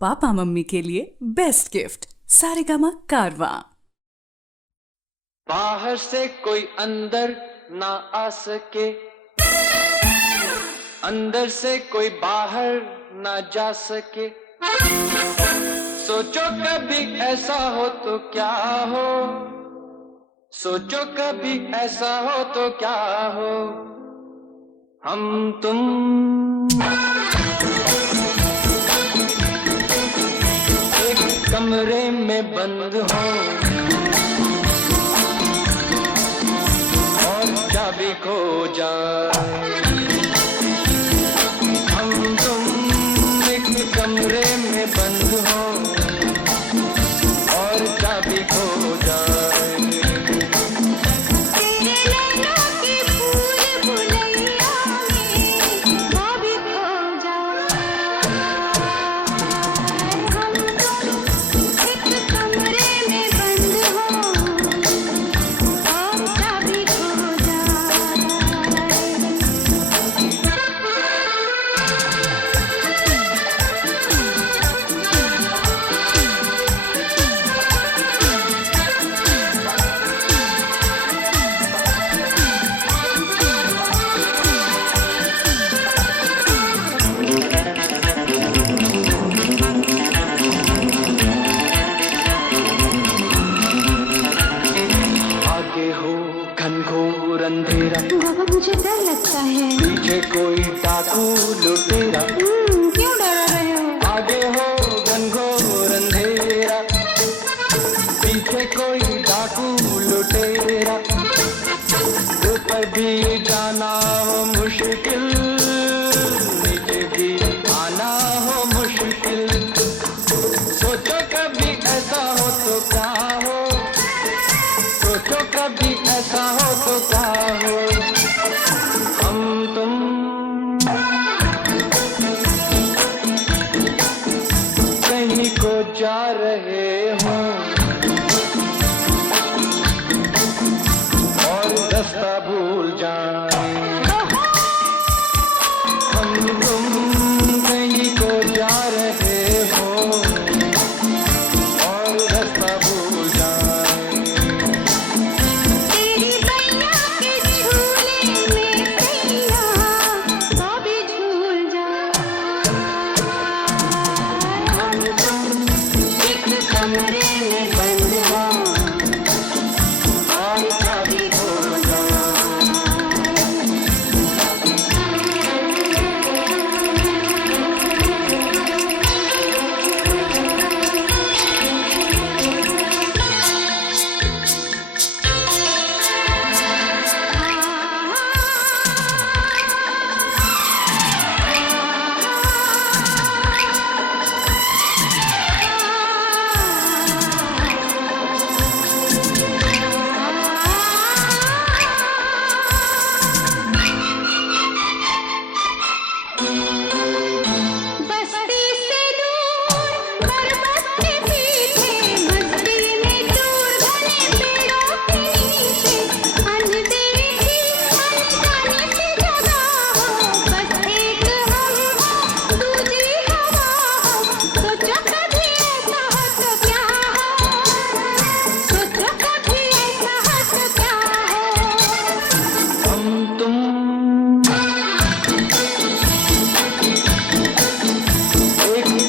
Papa mummy के लिए best gift Saregama कारवां। बाहर से कोई अंदर ना आ सके, अंदर से कोई बाहर ना जा सके। सोचो कभी ऐसा हो तो क्या हो, सोचो कभी ऐसा हो तो क्या हो। हम तुम एक कमरे में बंद हो और चाबी खो जाए। हम तुम एक कमरे में बंद हो और चाबी खो जाए। घनघोर अंधेरा, बाबा मुझे डर लगता है। पीछे कोई डाकू लुटेरा, क्यों डरा रहे हो? आगे हो घनघोर अंधेरा, पीछे कोई डाकू लुटेरा। ऊपर भी जाना हो मुश्किल, नीचे भी आना हो मुश्किल। सोचो कभी ऐसा हो तो क्या हो, सोचो कभी ऐसा हो तो क्या हो। हम तुम कहीं को जा रहे हो और रास्ता भूल जाए। हम तुम कहीं को जा रहे हो और रास्ता भूल जाए। कमरे में बंद हो और चाबी खो जाए।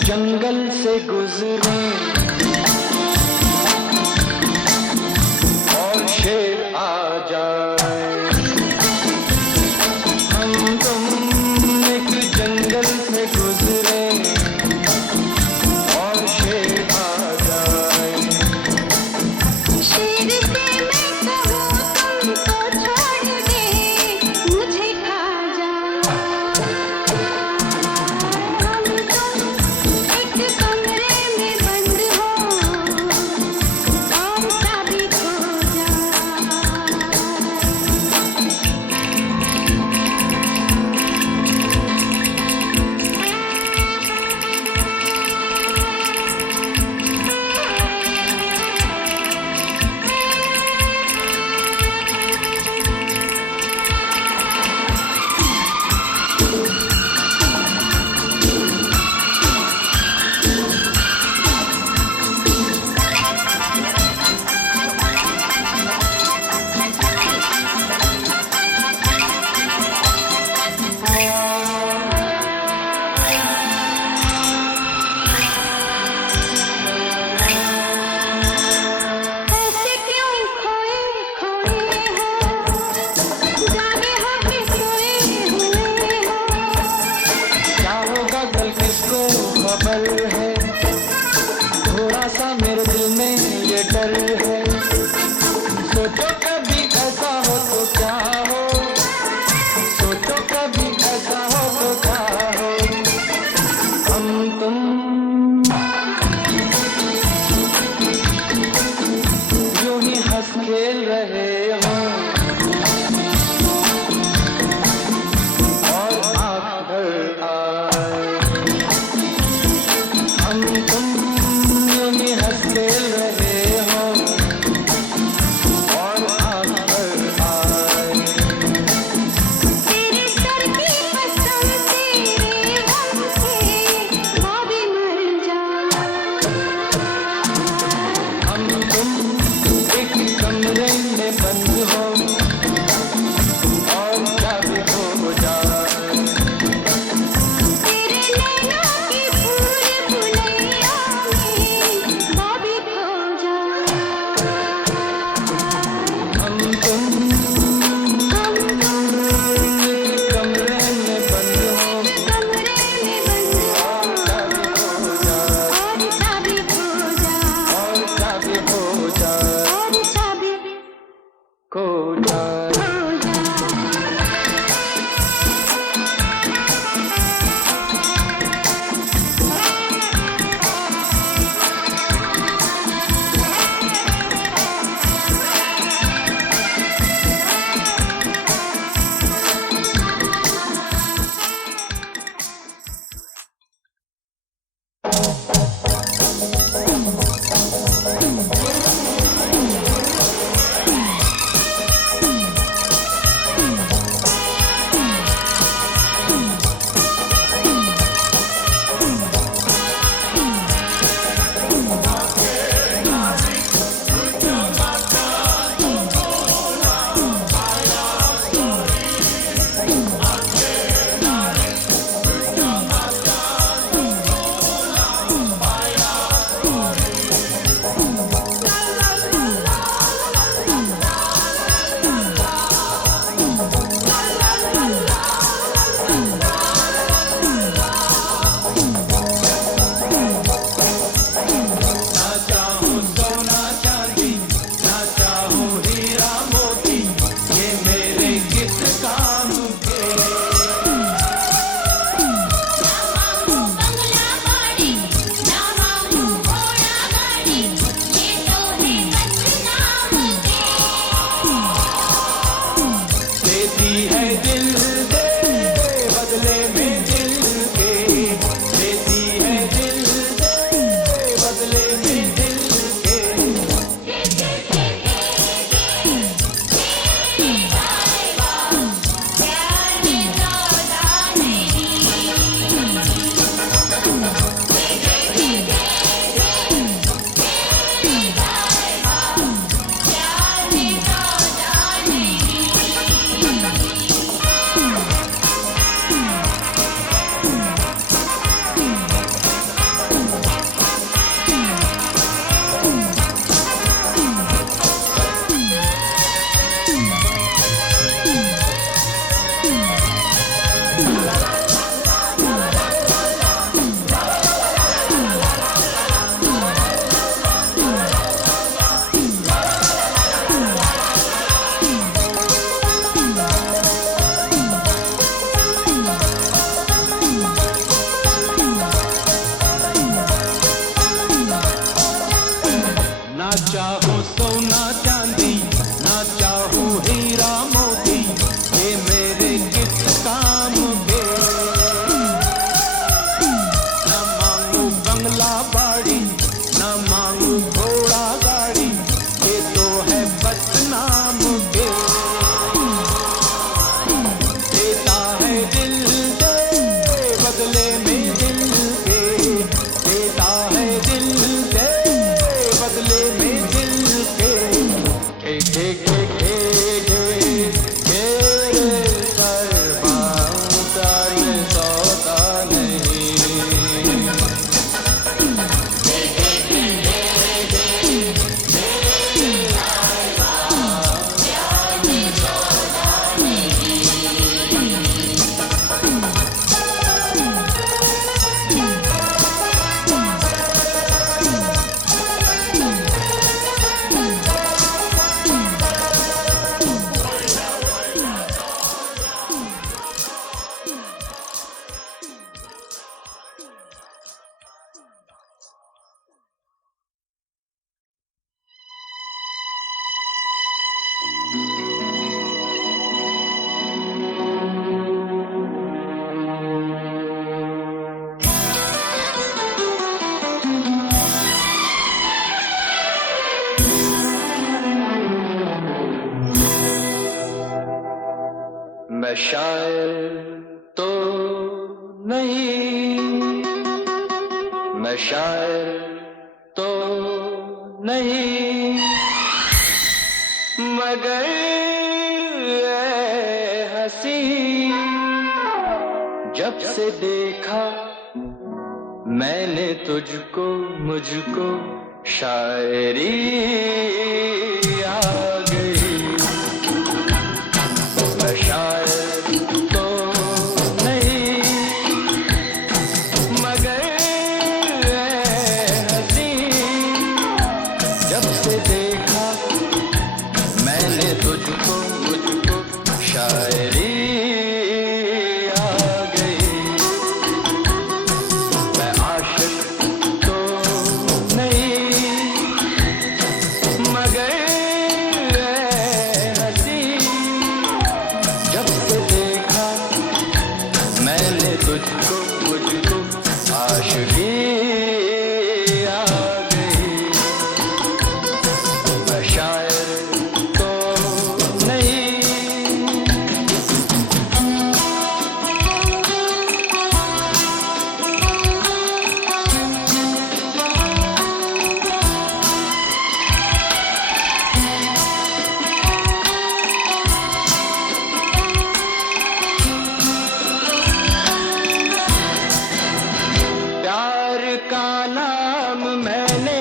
जंगल से गुजरे और शेर आ जाए। हम तुम एक जंगल से गुजरे और शेर आ जाए। शेर से मैं कहूँ तुमको छोड़ दे, मुझे खा जाए। हम तुम एक कमरे में बंद तुम यूं ही हंसते रहे हो और आग पर आए। तेरे सर की कसम तेरे गम से वो भी मर जाए। हम तुम एक कमरे में बंद हो और क्या भी हो जाए। तेरे नैनों की भूल भुलैया में वो भी खो जाए। हम तुम एक कमरे में बंद हो कमरे में बंद और क्या भी हो जाए। और चाबी खो जाए। और क्या भी हो जाए। और चाबी खो जाए। खो जाए। मैं शायर तो नहीं, मैं शायर तो नहीं, मगर ऐ हंसी जब से देखा मैंने तुझको, मुझको शायरी आ गई। मैं शायर तो नहीं, मगर ऐ हंसी जब से देखा मैंने तुझको, मुझको शायरी तुझको, मुझको आशिकी आ गई। मैं शायर तो नहीं। का नाम मैंने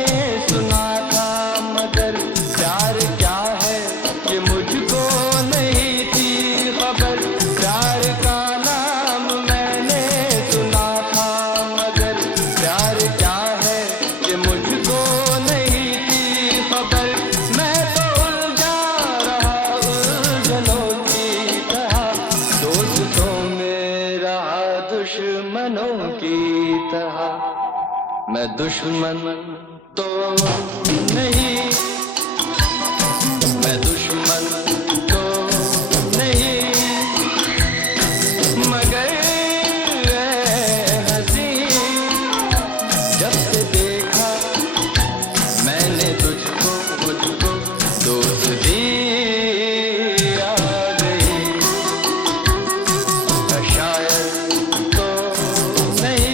सुना था, मगर प्यार क्या है कि मुझको नहीं थी खबर। प्यार का नाम मैंने सुना था, मगर प्यार क्या है कि मुझको नहीं थी खबर। मैं तो उलझा रहा उलझनों की तरह, दोस्तों में रहा दुश्मनों की तरह। मैं दुश्मन तो नहीं, मैं दुश्मन तो नहीं, मगर ऐ हंसी जब से देखा मैंने तुझको, मुझको दोस्ती आ गई। मैं शायर तो नहीं।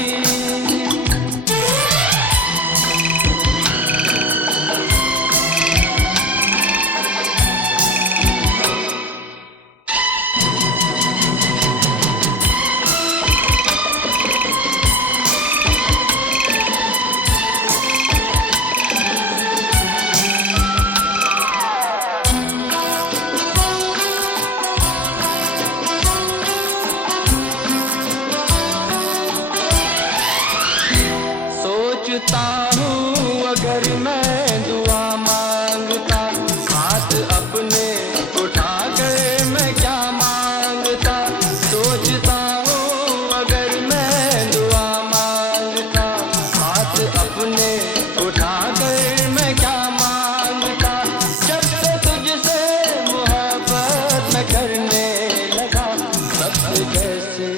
सोचता हूँ अगर मैं दुआ मांगता, हाथ अपने उठा कर मैं क्या मांगता। सोचता हूँ अगर मैं दुआ मांगता, हाथ अपने उठा कर मैं क्या मांगता। जब से तुझसे मोहब्बत मैं करने लगा, तब से जैसे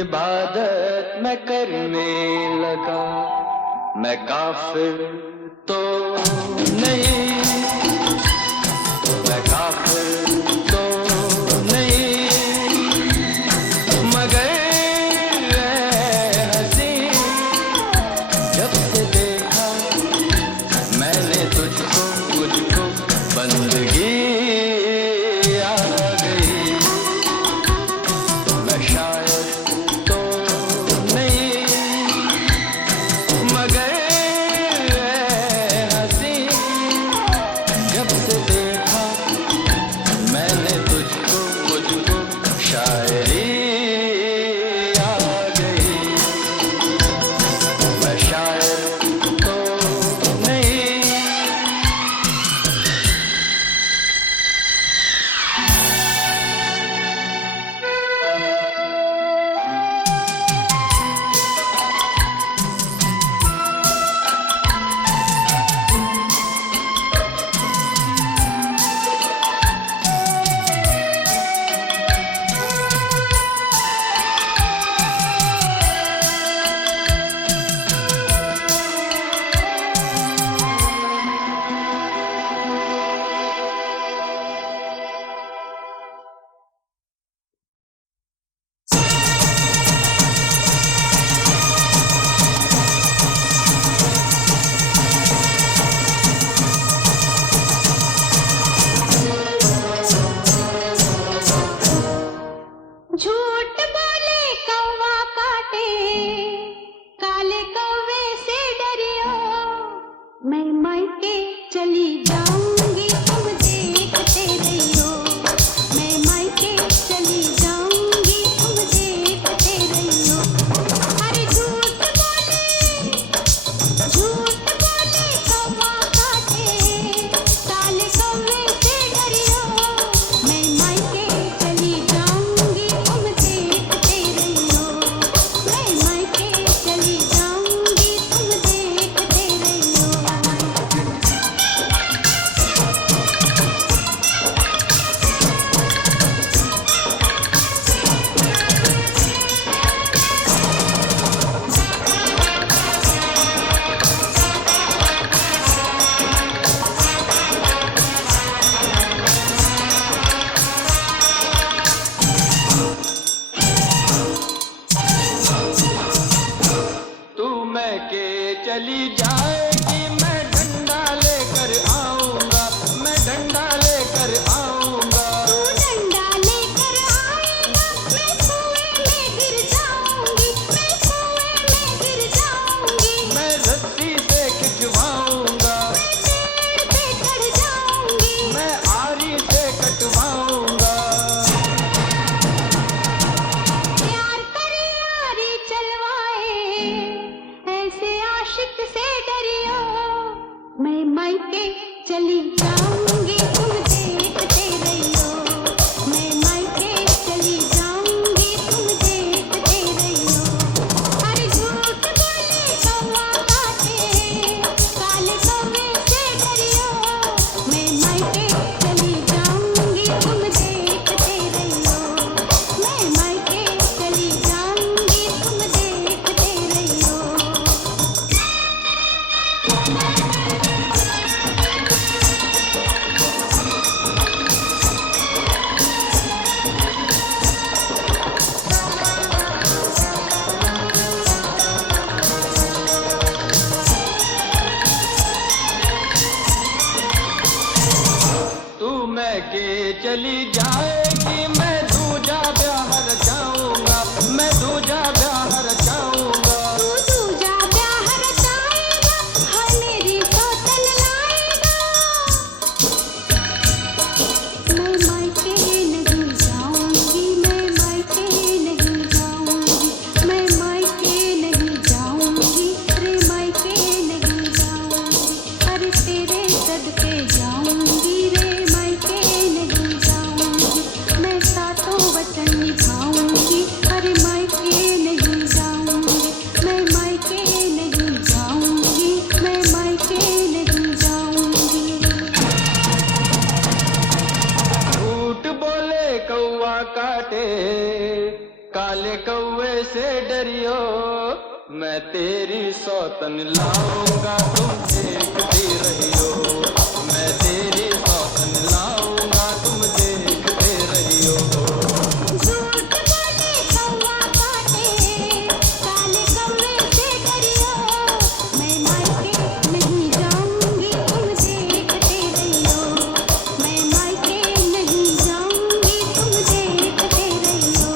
इबादत मैं करने लगा। मैं काफिर तो नहीं, मैं काफिर तो नहीं, मगर ऐ हंसी जब से देखा मैंने तुझको, मुझको बंदगी आ गई। मैं शायर तो नहीं, मगर ऐ हंसी चली जाएगी मैं डंडा लेकर आऊंगा, मैं डंडा लेकर आऊंगा। तू डंडा लेकर आएगा, मैं कुएं में गिर जाऊंगी, मैं कुएं में गिर जाऊंगी। मैं रस्सी से खिंचवाऊंगा, पेड़ पे चढ़ जाऊंगी। मैं आरी से कटवाऊंगा। प्यार करे यारी चलवाए, ऐसे आशिक से डरियो। मैं मायके चली जाऊंगी, तुम देखते रहियो। मैं मायके चली जाऊंगी, तुम देखते रहियो। अरे झूठ बोले कौवा काटे, काले कौवे से डरियो। मैं मायके चली जाऊंगी, तुम देखते रहियो। मैं मायके चली जाऊंगी, तुम देखते रहियो। तू मैं के चली जाएगी, मैं दूजा ब्याह रचाऊंगा, मैं दूजा ब्याह रचाऊंगा। तू दूजा ब्याह रचाएगा, हर मेरी सौतन लाएगा। मैं मायके नहीं जाऊंगी, मैं मायके नहीं जाऊंगी, मैं मायके नहीं जाऊंगी, रे मायके नहीं जाऊंगी। अरे तेरे सदके जाऊंगी, रे मायके नहीं जाऊंगी। मैं सातों वचन निभाऊंगी, अरे मायके नहीं जाऊंगी। मैं मायके नहीं जाऊंगी, मैं मायके नहीं जाऊंगी। झूठ बोले कौवा काटे, काले कौवे से डरियो। मैं तेरी सौतन लाऊंगा, तुम देखती रहियो। मैं तेरी सौतन लाऊंगा, तुम देखते रहियो। झूठ बोले कौवा काटे, काले कौवे से डरियो। मैं मायके नहीं जाऊंगी, तुम देखते रहियो। मैं मायके नहीं जाऊंगी, तुम देखते रहियो।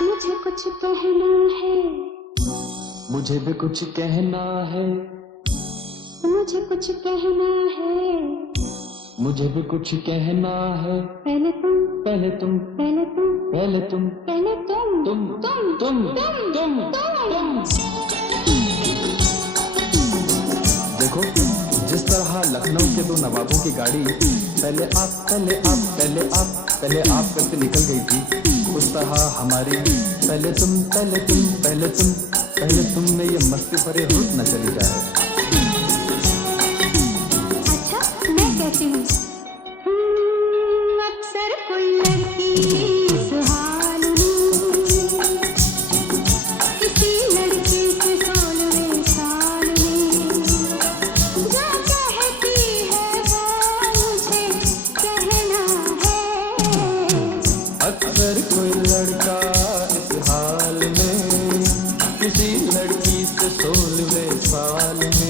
मुझे कुछ कहना है, मुझे भी कुछ कहना है, मुझे कुछ कहना है। मुझे भी कुछ कहना है। पहले तुम, पहले तुम, पहले तुम, पहले तुम, पहले तुम, तुम, तुम, तुम, तुम। देखो जिस तरह लखनऊ के दो नवाबों की गाड़ी पहले आप, पहले आप, पहले आप, पहले आप करके निकल गई थी, उस तरह हमारी पहले तुम, पहले तुम, पहले तुम, पहले तुम में ये मस्ती भरे रुत न चली जाए। अच्छा मैं कहती हूँ। अक्सर कोई लड़की इस हाल में, किसी लड़के से 16वें साल में, जो कहती है वो मुझे कहना है। अक्सर कोई लड़का इस हाल में, किसी लड़की से 16वें साल में,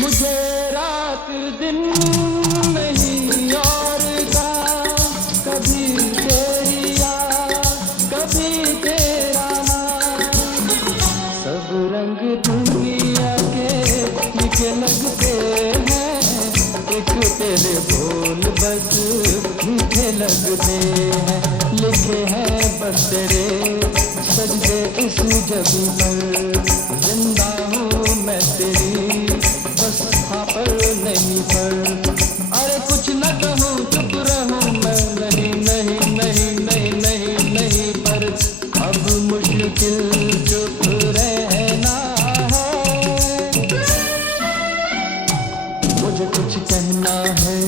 मुझे रात दिन नहीं और का, कभी तेरी याद कभी तेरा नाम। सब रंग दुनिया के मीठे लगते हैं, एक तेरे बोल बस मीठे लगते हैं। लिखे हैं बस तेरे सजदे इस जबी पर, जिंदा हूँ मैं तेरी बस हाँ पर नहीं पर। अरे कुछ न कहूँ चुप रहूँ मैं, नहीं नहीं नहीं नहीं नहीं नहीं पर। अब मुश्किल चुप रहना है, मुझे कुछ कहना है,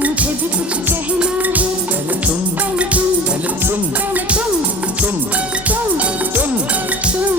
मुझे भी कुछ कहना है। पहले तुम पहले तुम पहले तुम पहले तुम तुम तुम तुम तुम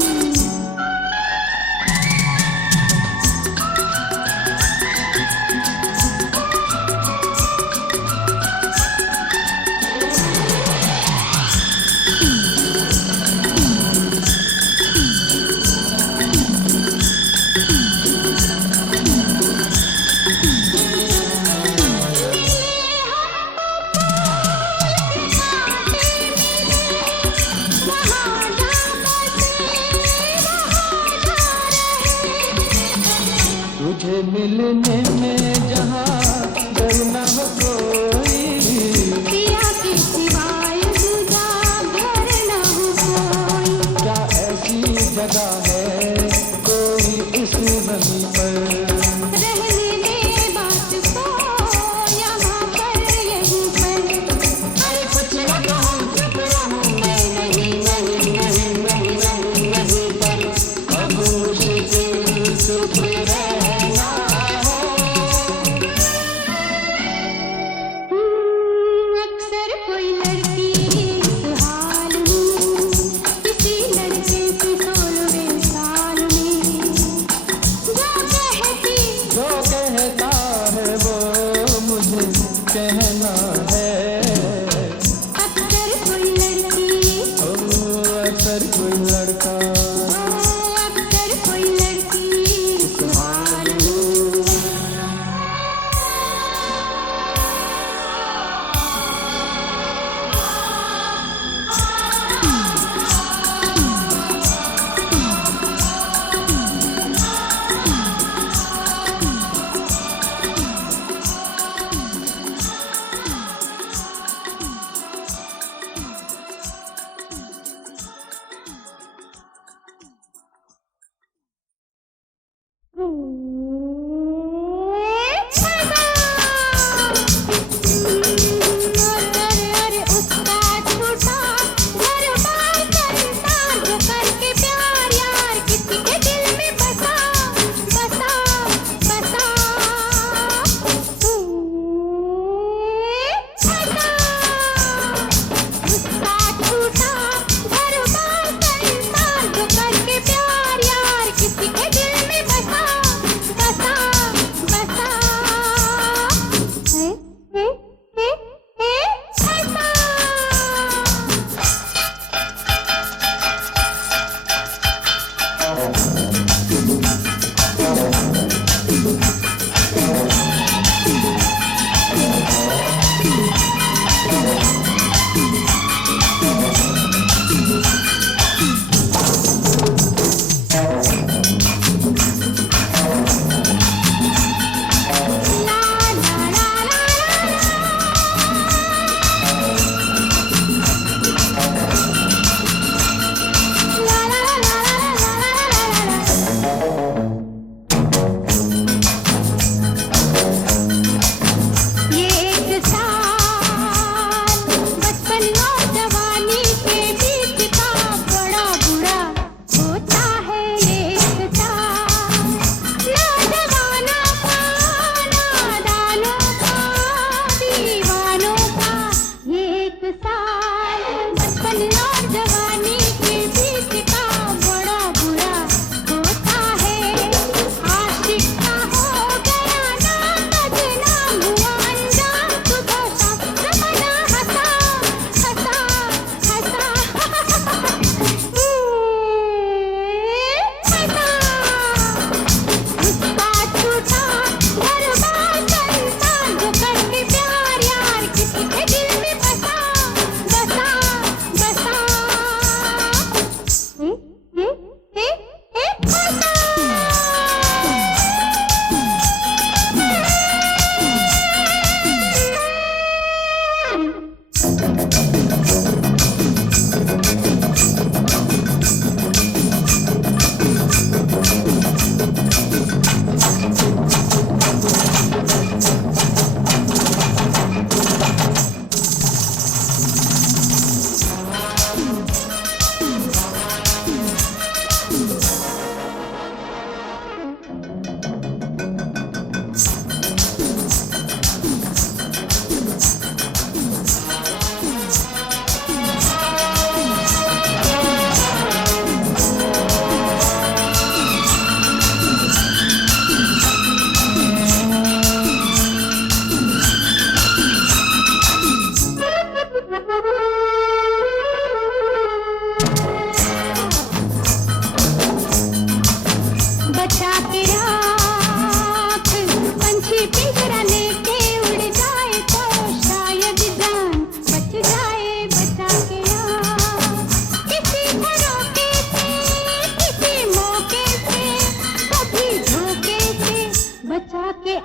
तुझे मिलने में जहाँ डर न हो कोई, पिया के सिवाय दूजा घर न हो कोई। क्या ऐसी जगह है कोई इस जमीन पर, रहने दे बात को यहाँ पर यहीं पर। अरे कुछ न कहूँ चुप रहूँ मैं, नहीं नहीं नहीं नहीं नहीं नहीं पर। अब मुश्किल चुप रहना है। अक्सर कोई लड़की इस हाल में, किसी लड़के की 16वें साल में, जो कहता है वो मुझे कहना है। अक्सर कोई लड़की, ओ अक्सर कोई लड़का अक्सर कोई लड़की इस हाल में। अरे उसका छूटा घर बार करता, जो करके प्यार यार किसी के दिल में बसा बसा बसा। उसका छूटा घर बार करता, जो करके प्यार यार किसी के दिल में बसा बसा बसा।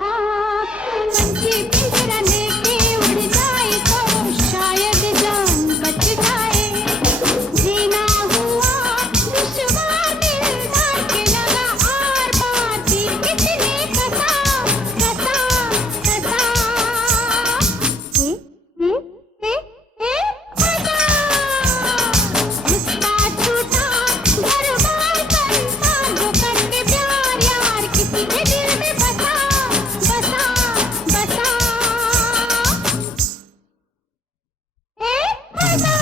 आँख पंछी पिंजरा लेके उड़ जाए तो शायद जान बच जाए। जीना हुआ दुश्वार दिलदार के लगा आर पार भी कितने कसा कसा कसा। कसा उसका छूटा दरबार संसार जो करके प्यार यार किसी के दिल में बसा बसा बसा। कसा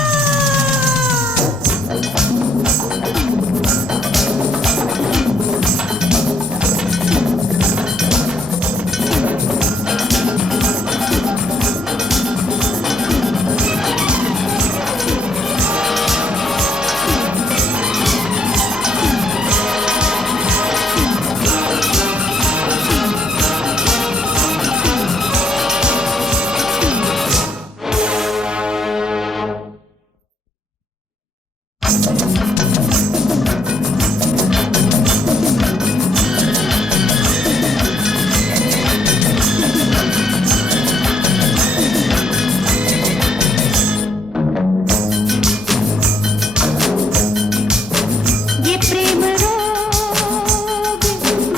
ये प्रेम रोग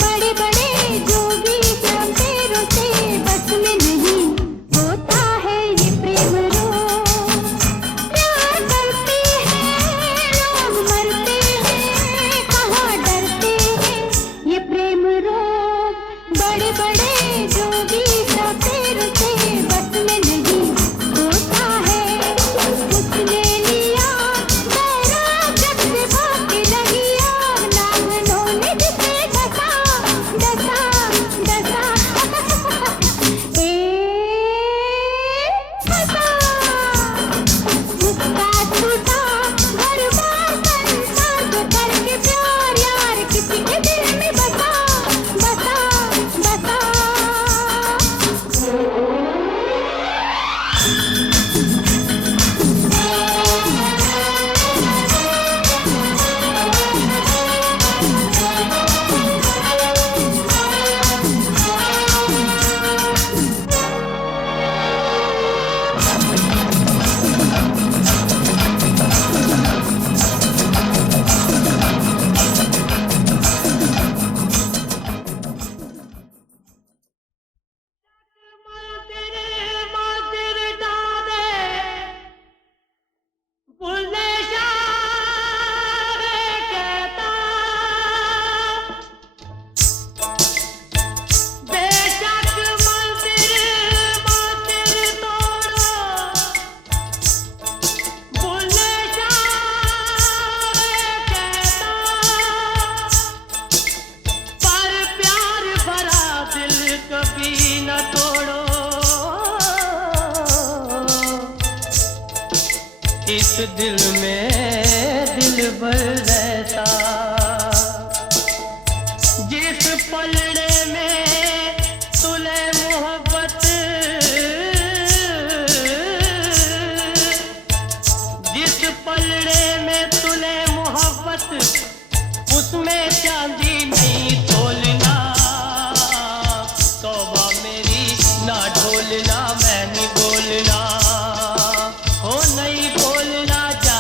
बड़े बड़े जोगी शब्दों से बस में नहीं होता है। ये प्रेम रोग प्यार करते हैं लोग मरते हैं कहाँ डरते हैं। ये प्रेम रोग बड़े बड़े जोगी शब्दों से बस में नहीं होता है। उसने लिया बैराग जब से भागने लगी आग नागनों ने जिसे डसा डसा डसा। फंसा उसका छूटा घर बार संसार जो करके प्यार यार किसी के दिल में बसा बसा बसा। इस दिल में दिल भर रहता जिस पलड़े में तुले मोहब्बत जिस पलड़े में तुले मोहब्बत उसमें चांदी नहीं तोलना। तौबा मेरी ना ढोलना मैं नहीं बोलना हो नहीं बोलना जा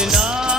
तोलना